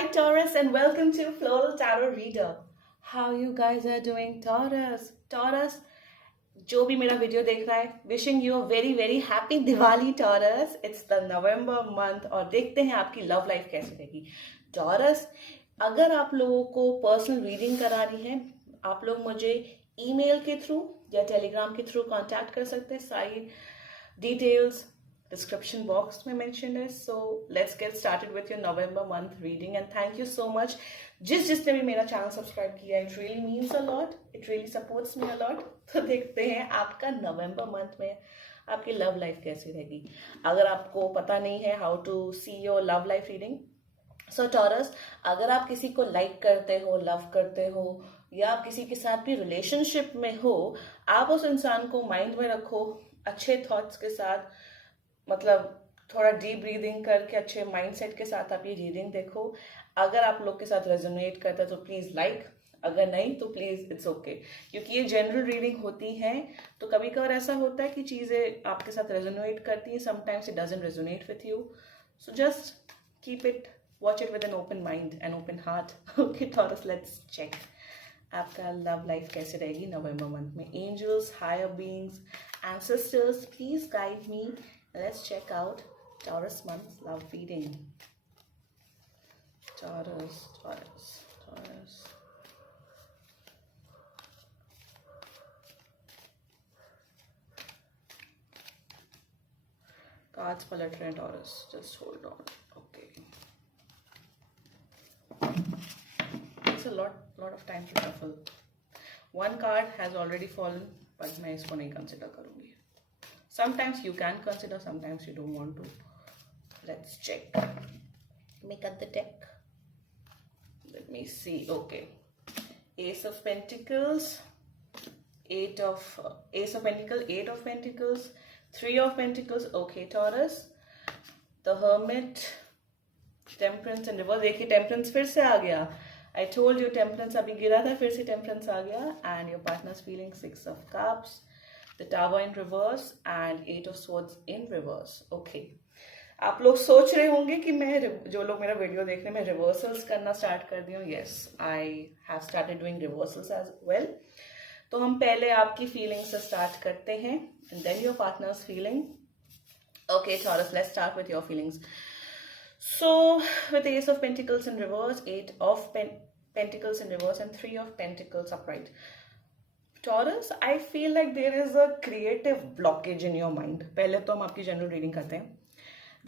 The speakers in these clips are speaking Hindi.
Hi Taurus and welcome to Floral Tarot Reader. How you guys are doing Taurus? Taurus, जो भी मेरा वीडियो देख रहा है, wishing you a very very happy Diwali taurus. It's the November month और देखते हैं आपकी लव लाइफ कैसी रहेगी. टॉरस, अगर आप लोगों को पर्सनल रीडिंग करानी है, आप लोग मुझे ईमेल के थ्रू या टेलीग्राम के थ्रू कांटेक्ट कर सकते हैं. सारी डिटेल्स डिस्क्रिप्शन बॉक्स में मेंशन है. So let's get started with your November month reading and thank you so much जिसने भी मेरा चैनल सब्सक्राइब किया. It really means a lot, it really supports me a lot. तो देखते हैं आपका नवंबर मंथ में आपकी लव लाइफ कैसी रहेगी. अगर आपको पता नहीं है how to see your love life reading, so Taurus, अगर आप किसी को लाइक करते हो, लव करते हो या आप किसी के साथ भी रिलेशनशिप में हो, आप उस इंसान को माइंड में रखो अच्छे थॉट्स के साथ. मतलब थोड़ा डीप ब्रीदिंग करके अच्छे माइंडसेट के साथ आप ये रीडिंग देखो. अगर आप लोग के साथ रेजोनेट करता है तो प्लीज लाइक, अगर नहीं तो प्लीज इट्स ओके, क्योंकि ये जनरल रीडिंग होती है. तो कभी कभार ऐसा होता है कि चीजें आपके साथ रेजोनेट करती हैं, sometimes it doesn't resonate with you. So just keep it, watch it with an open mind and open heart. Okay Taurus, let's check आपका लव लाइफ कैसे रहेगी नवंबर मंथ में. Angels, higher beings, ancestors, please guide me. Let's check out Taurus month's love reading. Taurus, Taurus, Taurus. Cards पलट रहे हैं Taurus. Just hold on. Okay. It's a lot of time to shuffle. One card has already fallen, but मैं इसको नहीं consider करूँगी. Sometimes you can consider, sometimes you don't want to. Let's check. Make up the deck. Let me see. Okay. Ace of Pentacles, Ace of Pentacles, Eight of Pentacles, Three of Pentacles. Okay, Taurus. The Hermit, Temperance and Reverse. देखिए Temperance फिर से आ गया. I told you Temperance अभी गिरा था, फिर से Temperance आ गया. And your partner's feeling Six of Cups, the Tower in reverse and Eight of Swords in reverse. Okay. आप लोग सोच रहे होंगे कि मैं, जो लोग मेरा वीडियो देख रहे हैं, मैं रिवर्सल्स करना स्टार्ट कर दी हूँ. Yes, I have started doing reversals as well. तो हम पहले आपकी फीलिंग से स्टार्ट करते हैं and then your partner's feeling. Okay Taurus, let's start with your feelings. So with ace of pentacles in reverse, eight of pentacles in reverse and three of pentacles upright. Taurus, I feel like there is a creative blockage in your mind. पहले तो हम आपकी जनरल रीडिंग करते हैं.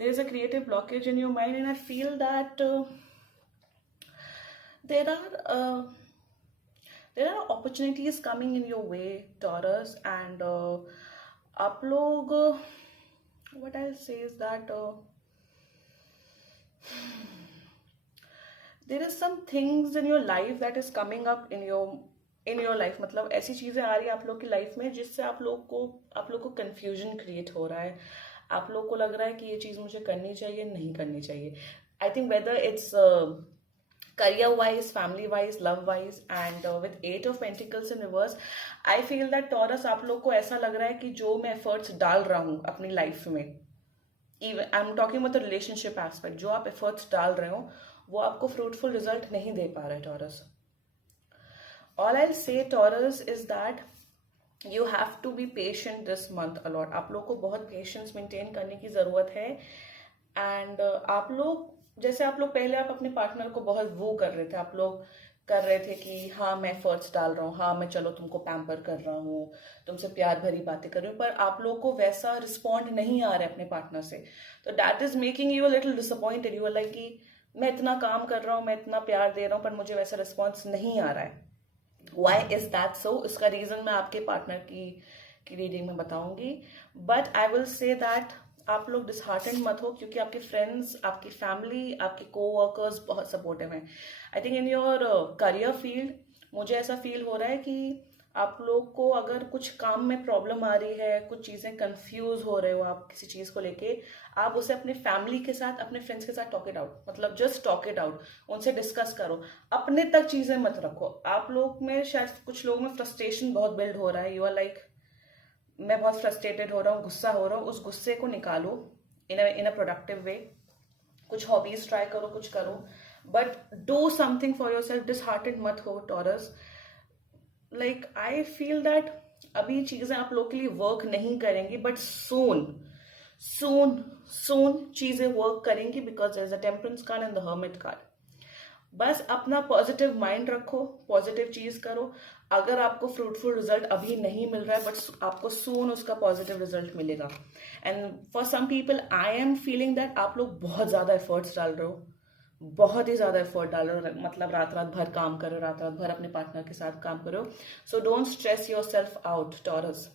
There is a creative blockage in your mind and I feel that there are opportunities coming in your way, Taurus, and आप लोग, what I'll say is that there is some things in your life that is coming up in your life. मतलब ऐसी चीजें आ रही है आप लोग की लाइफ में जिससे आप लोग को कंफ्यूजन क्रिएट हो रहा है. आप लोग को लग रहा है कि ये चीज मुझे करनी चाहिए, नहीं करनी चाहिए. I think whether it's career wise, family wise, love wise, and with Eight of Pentacles in reverse, I feel that Taurus, आप लोग को ऐसा लग रहा है कि जो मैं एफर्ट्स डाल रहा हूँ अपनी लाइफ में, even I am talking about the relationship aspect, जो आप एफर्ट्स डाल रहे हो वो आपको फ्रूटफुल रिजल्ट नहीं दे पा रहा है Taurus. All I'll say Taurus is that you have to be patient this month a lot. आप लोग को बहुत पेशेंस मेंटेन करने की ज़रूरत है. एंड आप लोग, जैसे आप लोग पहले आप अपने पार्टनर को बहुत वो कर रहे थे, आप लोग कर रहे थे कि हाँ मैं एफर्ट्स डाल रहा हूँ, हाँ मैं चलो तुमको पैम्पर कर रहा हूँ, तुमसे प्यार भरी बातें कर रही हूँ, पर आप लोग को वैसा रिस्पॉन्ड नहीं आ रहा है अपने पार्टनर से. तो that is making you a little disappointed. You are like कि मैं इतना काम कर रहा हूँ, मैं इतना प्यार दे रहा हूँ, पर मुझे वैसा रिस्पॉन्स नहीं आ रहा है. Why is that so? इसका रीजन मैं आपके पार्टनर की रीडिंग में बताऊंगी. But I will say that आप लोग डिसहार्टेंड मत हो, क्योंकि आपके फ्रेंड्स, आपकी फैमिली, आपके कोवर्कर्स बहुत सपोर्टिव हैं. I think in your career field मुझे ऐसा फील हो रहा है कि आप लोग को अगर कुछ काम में प्रॉब्लम आ रही है, कुछ चीज़ें कंफ्यूज हो रहे हो आप किसी चीज़ को लेके, आप उसे अपने फैमिली के साथ, अपने फ्रेंड्स के साथ टॉक इट आउट. मतलब जस्ट टॉक इट आउट, उनसे डिस्कस करो, अपने तक चीज़ें मत रखो. आप लोग में शायद कुछ लोगों में फ्रस्ट्रेशन बहुत बिल्ड हो रहा है. यू आर लाइक, मैं बहुत फ्रस्ट्रेटेड हो रहा हूँ, गुस्सा हो रहा हूँ. उस गुस्से को निकालो इन अ प्रोडक्टिव वे. कुछ हॉबीज ट्राई करो, कुछ करो. But do something for your self, disheartened मत हो taurus. Like I feel that अभी चीजें आप लोग के लिए वर्क नहीं करेंगी, बट सून सून सून चीजें वर्क करेंगी, because there is a temperance card and the hermit card. बस अपना पॉजिटिव माइंड रखो, पॉजिटिव चीज करो. अगर आपको फ्रूटफुल रिजल्ट अभी नहीं मिल रहा है, बट आपको सून उसका पॉजिटिव रिजल्ट मिलेगा. And for some people I am feeling that आप लोग बहुत ज्यादा एफर्ट्स डाल रहे हो, बहुत ही ज्यादा एफर्ट डाल रहे हो, मतलब रात रात भर काम करो, रात रात भर अपने पार्टनर के साथ काम करो. So don't stress your self out taurus.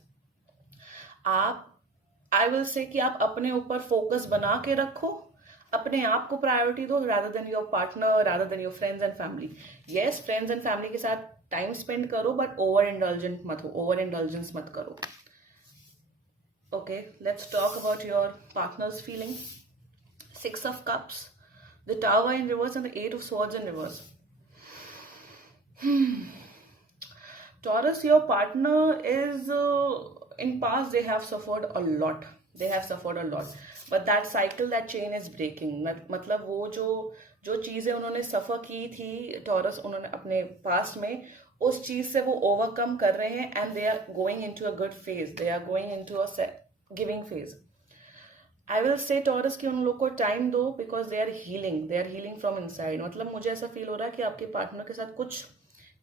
आप, आई विल से कि आप अपने ऊपर फोकस बना के रखो, अपने आप को प्रायोरिटी दो, rather than your partner, rather than your friends and family. Yes, friends and family के साथ टाइम स्पेंड करो, बट ओवर इंडल्जेंट मत हो, ओवर इंडल्जेंस मत करो. Okay, let's talk about your partner's feeling. 6 of Cups, the Tower in reverse, and the 8 of Swords in reverse. Taurus, your partner is in past they have suffered a lot. They have suffered a lot, but that cycle, that chain is breaking. मतलब वो जो चीजें उन्होंने सफर की थी टॉरस, उन्होंने अपने पास्ट में, उस चीज से वो ओवरकम कर रहे हैं, and they are going into a good phase, they are going into a giving phase. I will say Taurus कि उन लोग को टाइम दो, because they are healing from inside. मतलब मुझे ऐसा फील हो रहा है कि आपके पार्टनर के साथ कुछ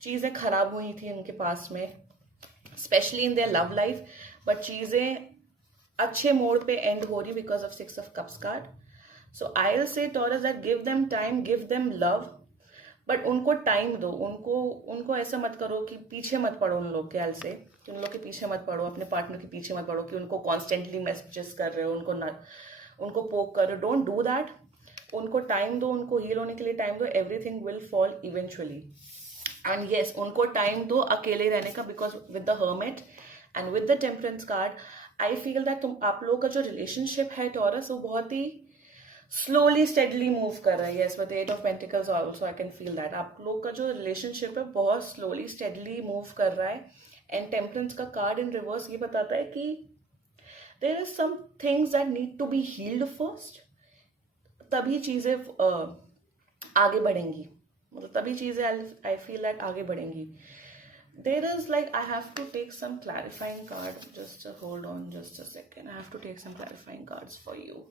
चीजें खराब हुई थी उनके पास में, specially in their love life, but चीजें अच्छे मोड पे एंड हो रही because of 6 of Cups card. So I will say taurus that give them time, give them love, but उनको टाइम दो. उनको ऐसा मत करो कि पीछे मत पड़ो उन लोग के हाल से, कि उन लोग के पीछे मत पड़ो, अपने पार्टनर के पीछे मत पड़ो, कि उनको कॉन्स्टेंटली मैसेजेस कर रहे हो, उनको पोक कर रहे हो. Don't do that. उनको टाइम दो, उनको हील होने के लिए टाइम दो. Everything will fall eventually. And yes, उनको टाइम दो अकेले रहने का, because with the hermit and with the temperance card I feel that आप लोगों का जो रिलेशनशिप है टॉरस, वो बहुत ही स्लोली स्टेडली मूव कर रहा है. Yes, with 8 of Pentacles also I can feel that आप लोग का जो रिलेशनशिप है बहुत स्लोली स्टेडली मूव कर रहा है. एंड टेम्परेंस का कार्ड इन रिवर्स ये बताता है कि there is some things that need to be healed first, तभी चीजें आगे बढ़ेंगी. मतलब तभी चीजें आई फील दैट आगे बढ़ेंगी. There is like, I have to take some clarifying card. Just hold on just a second. I have to take some clarifying cards for you.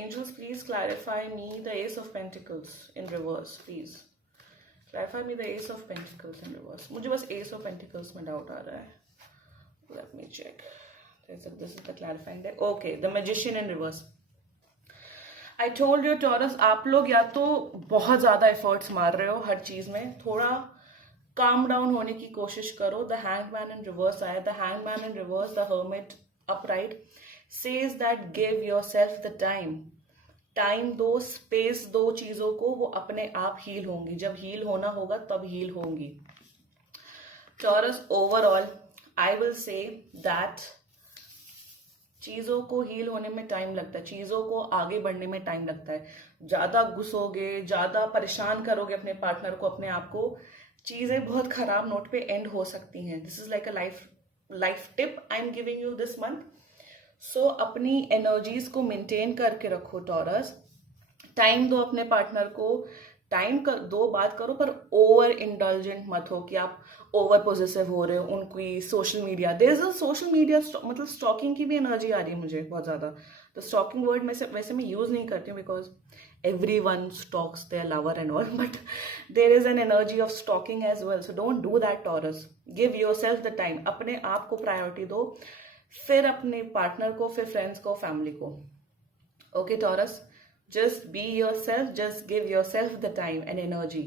Angels, please clarify me the Ace of Pentacles in reverse, please. Clarify me the Ace of Pentacles in reverse. मुझे बस Ace of Pentacles में डाउट आ रहा है. Let me check. This is the clarifying deck. Okay, the Magician in reverse. I told you Taurus, आप लोग या तो बहुत ज्यादा एफर्ट्स मार रहे हो हर चीज में, थोड़ा काम डाउन होने की कोशिश करो. द हैंगमैन इन रिवर्स आया. The hangman in reverse, the hermit upright says that give yourself the time दो, स्पेस दो चीजों को, वो अपने आप हील होंगी. जब हील होना होगा तब हील होंगी. Taurus, overall I will say that चीजों को हील होने में टाइम लगता है, चीजों को आगे बढ़ने में टाइम लगता है. ज्यादा गुस्सोगे, ज्यादा परेशान करोगे अपने पार्टनर को, अपने आप को, चीजें बहुत खराब नोट पे एंड हो सकती हैं. This is like a life tip I am giving you this month. So अपनी एनर्जीज को मेंटेन करके रखो टॉरस. टाइम दो अपने पार्टनर को, टाइम दो, बात करो, पर ओवर इंडल्जेंट मत हो कि आप ओवर पोजेसिव हो रहे हो. उनकी social media, there is a social media, मतलब स्टॉकिंग की भी एनर्जी आ रही है मुझे बहुत ज्यादा. तो स्टॉकिंग वर्ड में से वैसे मैं यूज नहीं करती हूँ, because everyone stalks their lover and all, but there is an energy of stalking as well. So don't do that Taurus. Give yourself the time. अपने आप को प्रायोरिटी दो, फिर अपने पार्टनर को, फिर फ्रेंड्स को, फैमिली को. Okay Taurus, just be yourself, just give yourself the time and energy.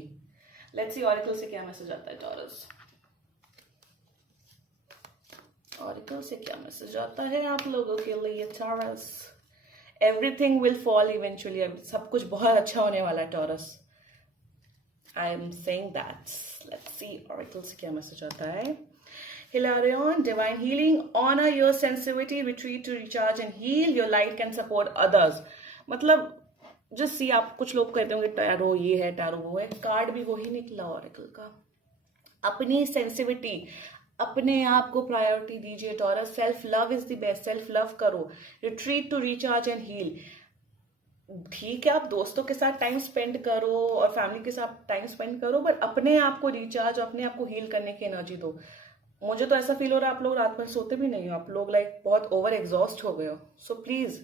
Let's see Oracle से क्या मैसेज आता है Taurus. Oracle से क्या मैसेज आता है आप लोगों के लिए Taurus. Everything will fall eventually. सब कुछ बहुत अच्छा होने वाला है taurus. I am saying that. Let's see Oracle से क्या मैसेज आता है. Hilarion, divine healing, honor your sensitivity, retreat to recharge and heal. Your light can support others. मतलब just see, आप कुछ लोग कहते होंगे टैरो ये है, टैरो वो है, कार्ड भी वही निकला Oracle का. अपनी सेंसिटिविटी, अपने आप को प्रायोरिटी दीजिए Taurus. Self love is the best. Self love करो. Retreat to recharge and heal. ठीक है, आप दोस्तों के साथ टाइम स्पेंड करो और फैमिली के साथ टाइम स्पेंड करो, बट अपने आप को रिचार्ज, अपने आप को हील करने की एनर्जी दो। मुझे तो ऐसा फील हो रहा है आप लोग रात भर सोते भी नहीं हो, आप लोग लाइक बहुत ओवर एग्जॉस्ट हो गए हो। So please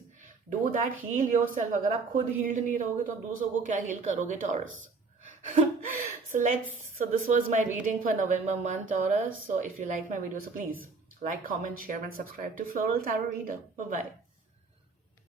do that, heal your self. अगर आप खुद हील्ड नहीं रहोगे तो आप दूसरों को क्या हील करोगे, taurus? So this was my reading for November month, Taurus. So if you like my video, so please like, comment, share, and subscribe to Floral Tarot Reader. Bye bye.